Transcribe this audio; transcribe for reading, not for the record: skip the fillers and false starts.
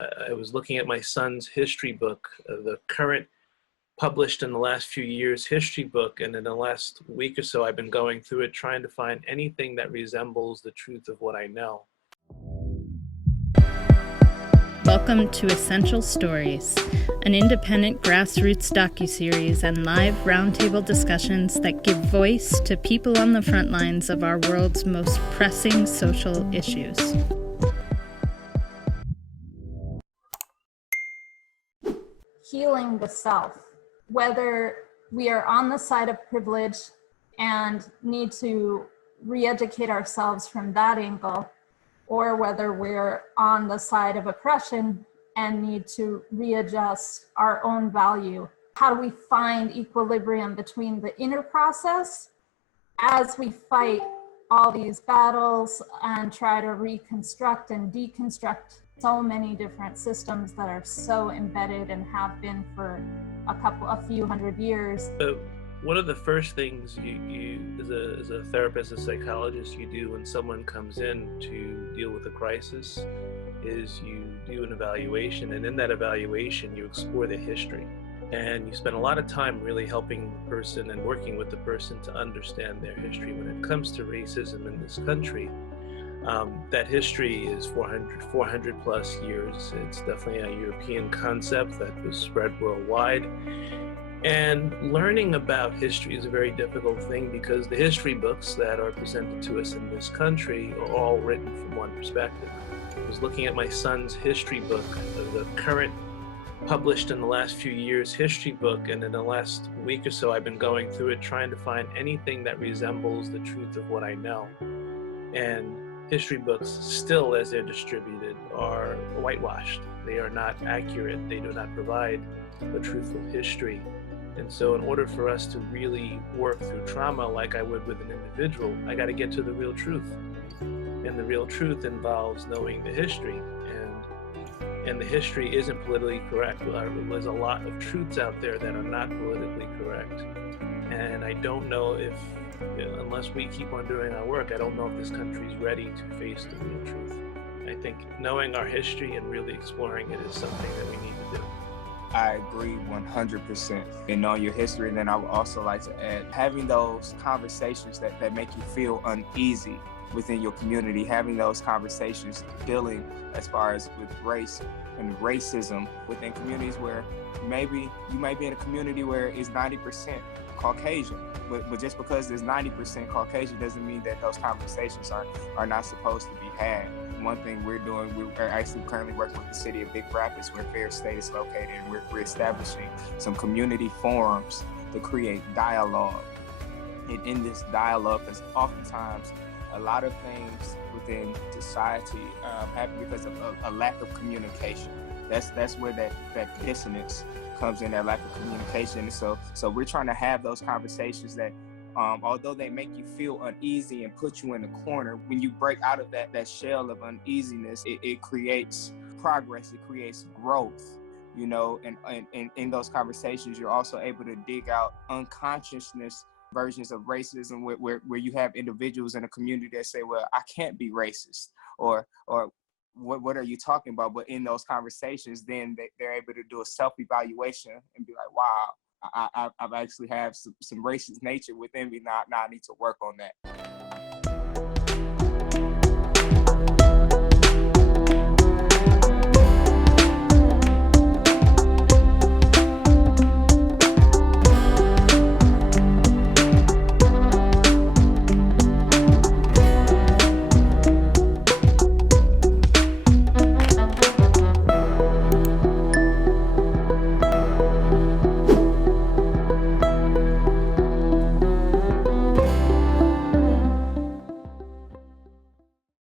I was looking at my son's history book, the current published in the last few years history book, and in the last week or so I've been going through it trying to find anything that resembles the truth of what I know. Welcome to Essential Stories, an independent grassroots docuseries and live roundtable discussions that give voice to people on the front lines of our world's most pressing social issues. Healing the self, whether we are on the side of privilege and need to re-educate ourselves from that angle, or whether we're on the side of oppression and need to readjust our own value. How do we find equilibrium between the inner process as we fight all these battles and try to reconstruct and deconstruct so many different systems that are so embedded and have been for a few hundred years. One of the first things you as a therapist, a psychologist, you do when someone comes in to deal with a crisis is you do an evaluation, and in that evaluation you explore the history, and you spend a lot of time really helping the person and working with the person to understand their history. When it comes to racism in this country, that history is 400 plus years. It's definitely a European concept that was spread worldwide. And learning about history is a very difficult thing because the history books that are presented to us in this country are all written from one perspective. I was looking at my son's history book, the current published in the last few years history book, and in the last week or so I've been going through it trying to find anything that resembles the truth of what I know. And history books, still as they're distributed, are whitewashed. They are not accurate. They do not provide a truthful history. And so in order for us to really work through trauma like I would with an individual, I got to get to the real truth. And the real truth involves knowing the history. And the history isn't politically correct. There's a lot of truths out there that are not politically correct. And I don't know if, unless we keep on doing our work, I don't know if this country is ready to face the real truth. I think knowing our history and really exploring it is something that we need to do. I agree 100% in knowing your history. And then I would also like to add, having those conversations that make you feel uneasy within your community, having those conversations dealing as far as with race and racism within communities where maybe you might be in a community where it's 90% Caucasian, but just because there's 90% Caucasian doesn't mean that those conversations are not supposed to be had. One thing we're doing, we're actually currently working with the city of Big Rapids where Fair State is located, and we're establishing some community forums to create dialogue. And in this dialogue, because oftentimes a lot of things within society happen because of a lack of communication. That's where that dissonance comes in, that lack of communication. So we're trying to have those conversations that although they make you feel uneasy and put you in a corner, when you break out of that shell of uneasiness, it creates progress, it creates growth, and in those conversations, you're also able to dig out unconsciousness versions of racism where you have individuals in a community that say, well, I can't be racist, or what are you talking about? But in those conversations, then they're able to do a self-evaluation and be like, wow, I've actually have some racist nature within me. Now I need to work on that.